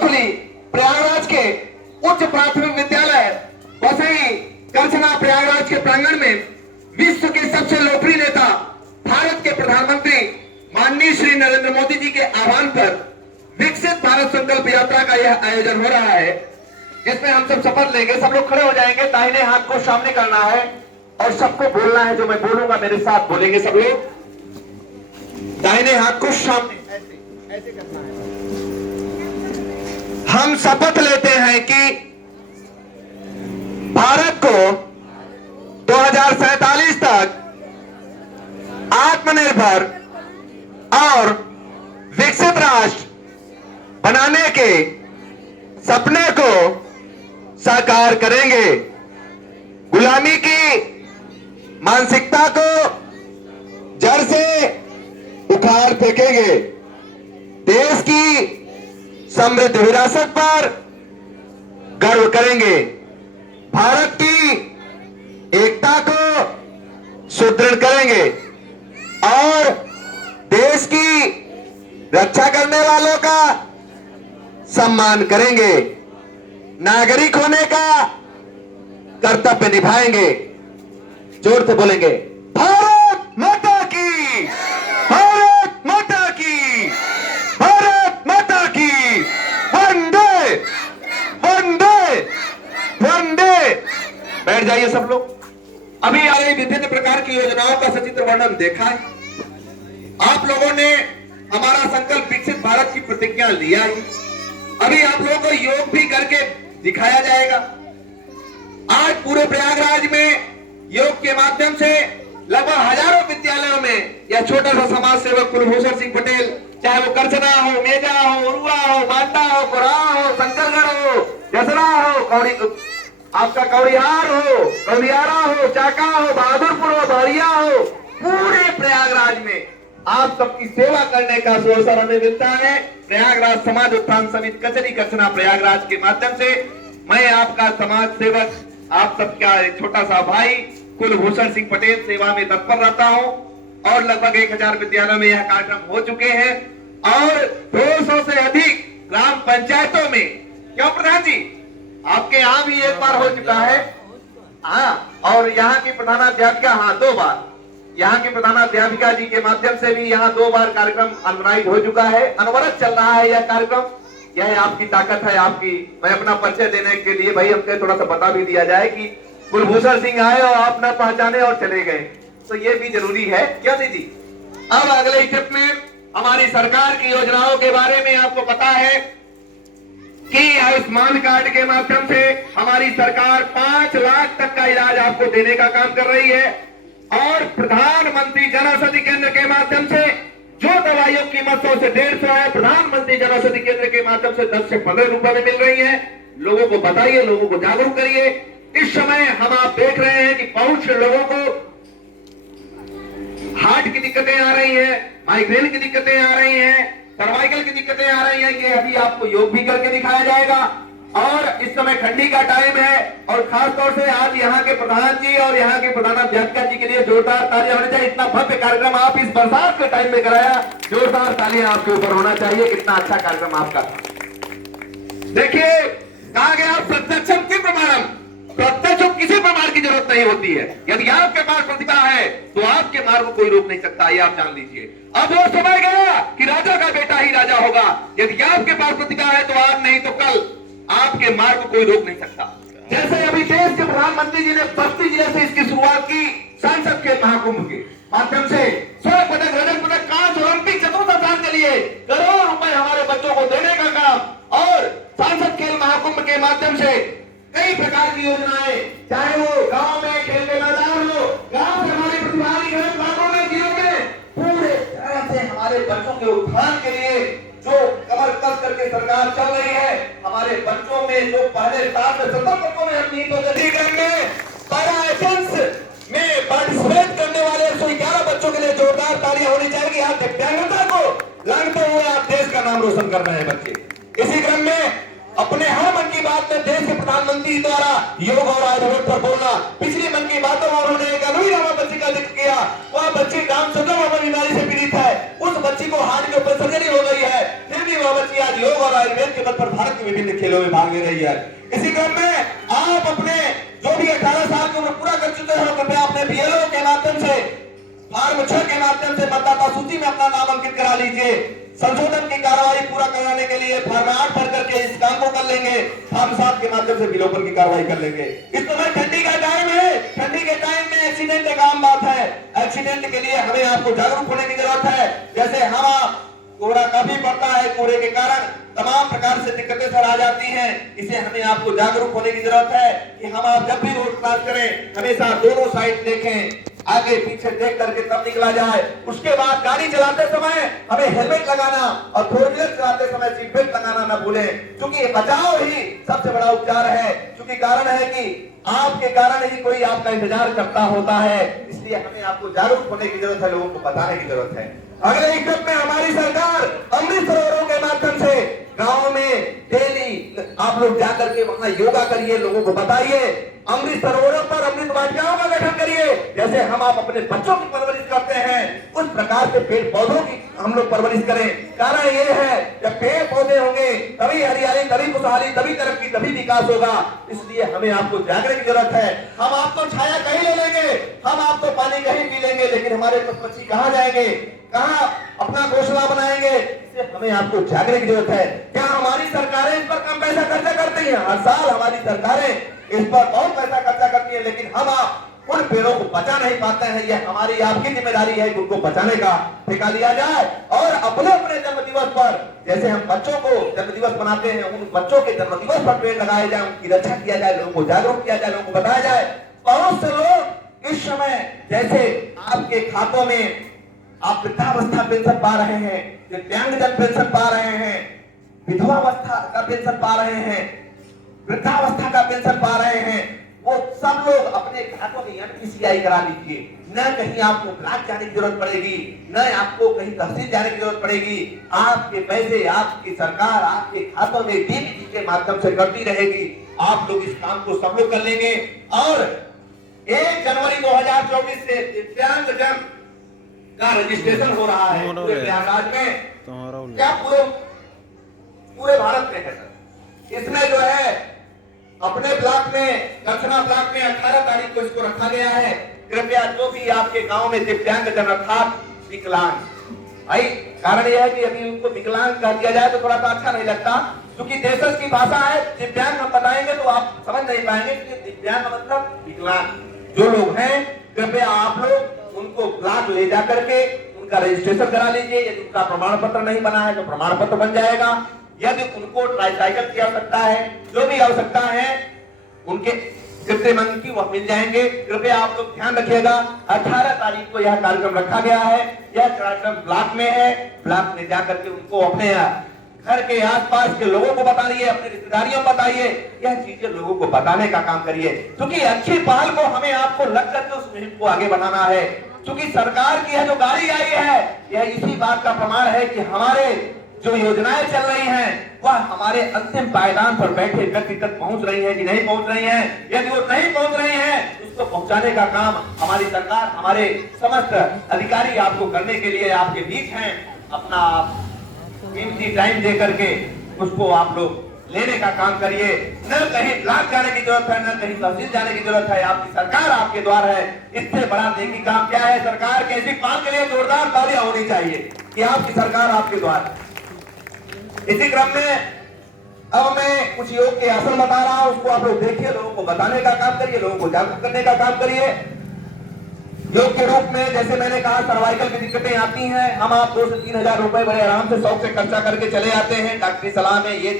खुली प्रयागराज के उच्च प्राथमिक विद्यालय वसई करछना प्रयागराज के प्रांगण में विश्व के सबसे लोकप्रिय नेता भारत के प्रधानमंत्री माननीय श्री नरेंद्र मोदी जी के आह्वान पर विकसित भारत संकल्प यात्रा का यह आयोजन हो रहा है, जिसमें हम सब शपथ लेंगे। सब लोग खड़े हो जाएंगे, दाहिने हाथ को सामने करना है और सबको बोलना है। जो मैं बोलूंगा मेरे साथ बोलेंगे सब लोग। दाहिने हाथ को सामने ऐसे ऐसे करना है। हम शपथ लेते हैं कि भारत को 2047 तक आत्मनिर्भर और विकसित राष्ट्र बनाने के सपने को साकार करेंगे। गुलामी की मानसिकता को जड़ से उखाड़ फेंकेंगे। देश की समृद्ध विरासत पर गर्व करेंगे। भारत की एकता को सुदृढ़ करेंगे और देश की रक्षा करने वालों का सम्मान करेंगे। नागरिक होने का कर्तव्य निभाएंगे। जोर से बोलेंगे, भारत माता की, भारत माता की, भारत माता की, वंदे वंदे वंदे। बैठ जाइए सब लोग। अभी आ रही विभिन्न प्रकार की योजनाओं का सचित्र वर्णन देखा है। आप लोगों ने हमारा संकल्प विकसित भारत की प्रतिज्ञा लिया है। अभी आप लोगों को योग भी करके दिखाया जाएगा। आज पूरे प्रयागराज में योग के माध्यम से लगभग हजारों विद्यालयों में यह छोटा सा समाज सेवक कुलभूषण सिंह पटेल, चाहे वो करछना हो, मेजा हो, उरुआ हो, मांडा हो, कोराह हो, शंकरगढ़ हो, जसरा हो, आपका कौड़िहार हो, कौड़ियारा हो, चाका हो, बहादुरपुर हो, धौरिया हो, पूरे प्रयागराज में आप सबकी सेवा करने का अवसर हमें मिलता है। प्रयागराज समाज उत्थान समिति कचरी करछना प्रयागराज के माध्यम से मैं आपका समाज सेवक, आप सबका एक छोटा सा भाई कुलभूषण सिंह पटेल सेवा में तत्पर रहता हूं और लगभग 1000 विद्यालयों में यह कार्यक्रम हो चुके हैं और 200 से अधिक ग्राम पंचायतों में। क्यों प्रधान जी, आपके यहाँ भी एक बार हो चुका है। हाँ, और यहाँ की प्रधानाध्यापिका, हाँ 2 बार, यहाँ की प्रधानाध्यापिका जी के माध्यम से भी यहाँ 2 बार कार्यक्रम अनुराइज हो चुका है। अनवरत चल रहा है यह कार्यक्रम। यह आपकी ताकत है आपकी। मैं अपना परिचय देने के लिए भाई हमको थोड़ा सा बता भी दिया जाए कि कुलभूषण सिंह आए और आप न पहचाने और चले गए, तो ये भी जरूरी है। क्या दीदी, अब अगले स्टेप में हमारी सरकार की योजनाओं के बारे में आपको पता है कि आयुष्मान कार्ड के माध्यम से हमारी सरकार 5 लाख तक का इलाज आपको देने का काम कर रही है और प्रधानमंत्री जन औषधि केंद्र के माध्यम से जो दवाइयों की कीमत 100 से 150 है, प्रधानमंत्री जन औषधि केंद्र के माध्यम से 10 से 15 रुपए में मिल रही है। लोगों को बताइए, लोगों को जागरूक करिए। इस समय हम आप देख रहे हैं कि बहुत से लोगों को हार्ट की दिक्कतें आ रही है, माइग्रेन की दिक्कतें आ रही हैं, सर्वाइकल की दिक्कतें आ रही हैं। ये अभी आपको योग भी करके दिखाया जाएगा। और इस समय ठंडी का टाइम है और खास तौर से आज यहाँ के प्रधान जी और यहाँ के प्रधानाध्यापिका जी के लिए जोरदार तालियां होनी चाहिए। इतना भव्य कार्यक्रम आप इस बरसात के टाइम में कराया, जोरदार तालियां आपके ऊपर होना चाहिए। कितना अच्छा कार्यक्रम आपका था। देखिए, कहा गया प्रत्यक्षम किम प्रमाणम, प्रत्यक्ष किसी प्रमाण की जरूरत नहीं होती है। यदि आपके पास प्रतिभा है तो आपके मार्ग को कोई रोक नहीं सकता, ये आप जान लीजिए। अब वो समय गया कि राजा का बेटा ही राजा होगा। यदि आपके पास प्रतिभा है तो आज नहीं तो कल आपके मार्ग को कोई रोक नहीं सकता। जैसे अभी देश के प्रधानमंत्री जी ने 32 जिले से इसकी शुरुआत की, सांसद खेल महाकुंभ के माध्यम से 16 पदक, रजत पदक, कांच, ओलंपिक, चतुर्थ के लिए करोड़ों रुपए हमारे बच्चों को देने का काम और सांसद खेल महाकुंभ के माध्यम से कई प्रकार की योजनाएं, चाहे वो गांव में खेल के मैदान हो, गांव से हमारे प्रतिभागी जिलों में पूरे तरह से हमारे बच्चों के उत्थान के लिए जो कमर कस करके सरकार चल रही है। हमारे बच्चों में जो पहले साल में 70 बच्चों में हम नीट में पैरा एसेंस में पार्टिसिपेट करने वाले 111 बच्चों के लिए जोरदार तालियां होनी चाहिए। आप दिव्यांगता को लांघते हुए आप देश का नाम रोशन कर रहे हैं बच्चे। इसी क्रम में अपने हर मन की बात में देश के प्रधानमंत्री द्वारा योग और आयुर्वेद पर बोलना। पिछली मन की बातों में उन्होंने एक अनूठी बच्ची का जिक्र किया। वह बच्ची काम चंद्रमा बीमारी से पीड़ित है। उस बच्ची को हार्ट के ऊपर सर्जरी हो गई है, फिर भी वह बच्ची आज योग और आयुर्वेद के बल पर भारत के विभिन्न खेलों में भाग ले रही है। इसी क्रम में आप अपने जो भी 18 साल की उम्र पूरा कर चुके हो, कृपया अपने बीएलओ के माध्यम से फॉर्म 6 के माध्यम से मतदाता सूची में अपना नाम अंकित करा लीजिए। संशोधन की कार्रवाई पूरा कराने के लिए फॉर्म 8 भर करके इस काम को कर लेंगे। फॉर्म 7 के माध्यम से विलोपन की कार्रवाई कर लेंगे। इस समय ठंडी का टाइम है, ठंडी के टाइम में एक्सीडेंट एक आम बात है। एक्सीडेंट के लिए हमें आपको जागरूक होने की जरूरत है। जैसे हम कोहरा काफी पड़ता है, कोहरे के कारण तमाम प्रकार से दिक्कतें सर आ जाती हैं। इसे हमें आपको जागरूक होने की जरूरत है कि हम आप जब भी रोड क्रॉस करें हमेशा दोनों साइड देखें, आगे पीछे देख करके तब निकला जाए। उसके बाद गाड़ी चलाते समय हमें हेलमेट लगाना और फोर व्हीलर चलाते समय सीट बेल्ट लगाना न भूलें, क्योंकि बचाव ही सबसे बड़ा उपचार है। क्योंकि कारण है कि आपके कारण ही कोई आपका इंतजार करता होता है, इसलिए हमें आपको जागरूक होने की जरूरत है, लोगों को बताने की जरूरत है। अगले एक स्टेप में हमारी सरकार अमृत सरोवरों के माध्यम से गांव में डेली आप लोग जाकर के वहां योगा करिए, लोगों को बताइए। अमृत सरोवरों पर अमृत वाटिकाओं का गठन करिए। जैसे हम आप अपने बच्चों की परवरिश करते हैं उस प्रकार से पेड़ पौधों की हम लोग परवरिश करें। कारण ये है जब पेड़ पौधे होंगे तभी हरियाली, तभी खुशहाली, तभी तरक्की, तभी विकास होगा। इसलिए हमें आपको जागने की जरूरत है। हम आपको छाया कहीं ले लेंगे, हम आपको पानी कहीं पी लेंगे, लेकिन हमारे पक्षी कहाँ जाएंगे, कहाँ अपना घोंसला बनाएंगे? इससे हमें आपको जागने की जरूरत है। क्या हमारी सरकारें इस पर कम पैसा खर्चा करती हैं? हर साल हमारी सरकारें इस पर बहुत पैसा खर्चा करती है, लेकिन हम आप उन पेड़ों को बचा नहीं पाते हैं। यह हमारी आपकी जिम्मेदारी है कि उनको बचाने का ठेका लिया जाए और अपने अपने जन्म दिवस पर जैसे हम बच्चों को जन्म दिवस मनाते हैं, उन बच्चों के जन्म दिवस पर पेड़ लगाए जाए, उनकी रक्षा किया जाए, लोगों को जागरूक किया जाए, लोगों को बताया जाए। बहुत से लोग इस समय जैसे आपके खातों में आप वृद्धावस्था पेंशन पा रहे हैं, दिव्यांगजन पेंशन पा रहे हैं, विधवावस्था का पेंशन पा रहे हैं, वृद्धावस्था का पेंशन पा रहे हैं, वो सब लोग अपने खातों में एनपीसीआई करा लीजिए। न कहीं आपको ब्लॉक जाने की जरूरत पड़ेगी, न आपको कहीं तहसील जाने की जरूरत पड़ेगी। आपके पैसे आपकी सरकार आपके खातों में डीबीटी के माध्यम से करती रहेगी। आप लोग इस काम को सब लोग कर लेंगे और 1 जनवरी 2024 से दिव्यांगजन का रजिस्ट्रेशन हो रहा है पूरे प्रयागराज में। क्या पूरे भारत में है सर। इसमें जो है अपने ब्लॉक में, दक्षिणा ब्लॉक में 18 तारीख को इसको रखा गया है। कृपया जो भी आपके गांव में दिव्यांगजन अर्थात विकलांग, भाई कारण यह है कि अभी उनको विकलांग कर दिया जाए तो थोड़ा सा अच्छा नहीं लगता, क्योंकि देशज की भाषा है। दिव्यांग हम बताएंगे तो आप समझ नहीं पाएंगे कि दिव्यांग मतलब विकलांग जो लोग हैं। कृपया आप लोग उनको ब्लॉक ले जा करके उनका रजिस्ट्रेशन करा लीजिए। यदि उनका प्रमाण पत्र नहीं बना है तो प्रमाण पत्र बन जाएगा। यदि उनको ट्राईसाइकिल की आवश्यकता है, जो भी आवश्यकता है उनके कृत्रिम अंग की वह मिल जाएंगे। कृपया आप लोग ध्यान रखिएगा, 18 तारीख को यह कार्यक्रम रखा गया है। यह कार्यक्रम ब्लॉक में है। ब्लॉक में जाकर के उनको अपने घर के आसपास के लोगों को बताइए, अपने रिश्तेदारियों को बताइए। यह चीजें लोगों को बताने का काम करिए, क्योंकि अच्छी पहल को हमें आपको लग करके उस मुहिम को आगे बढ़ाना है। क्योंकि सरकार की यह जो गाड़ी आई है यह इसी बात का प्रमाण है कि हमारे जो योजनाएं चल रही हैं वह हमारे अंतिम पायदान पर बैठे व्यक्ति तक पहुंच रही है कि नहीं पहुंच रही है। यदि वो नहीं पहुंच रही है उसको पहुंचाने का काम हमारी सरकार, हमारे समस्त अधिकारी आपको करने के लिए आपके बीच हैं। अपना कीमती टाइम दे करके उसको आप लोग लेने का काम करिए। न कहीं ब्लॉक जाने की जरूरत है, न कहीं तहसील जाने की जरूरत है। आपकी सरकार आपके द्वार है। इससे बड़ा नेकी काम क्या है? सरकार के ऐसी पहल के लिए जोरदार तालियां होनी चाहिए कि आपकी सरकार आपके द्वार। इसी क्रम में अब मैं कुछ योग के आसन बता रहा हूं, उसको आप लोग देखिए, लोगों को बताने का काम करिए, लोगों को जागरूक करने का काम करिए। योग के रूप में जैसे मैंने कहा सर्वाइकल की दिक्कतें आती हैं, हम आप 2 से 3 हजार रुपए बड़े आराम से शौक से खर्चा करके चले आते हैं। डॉक्टरी सलाह में ये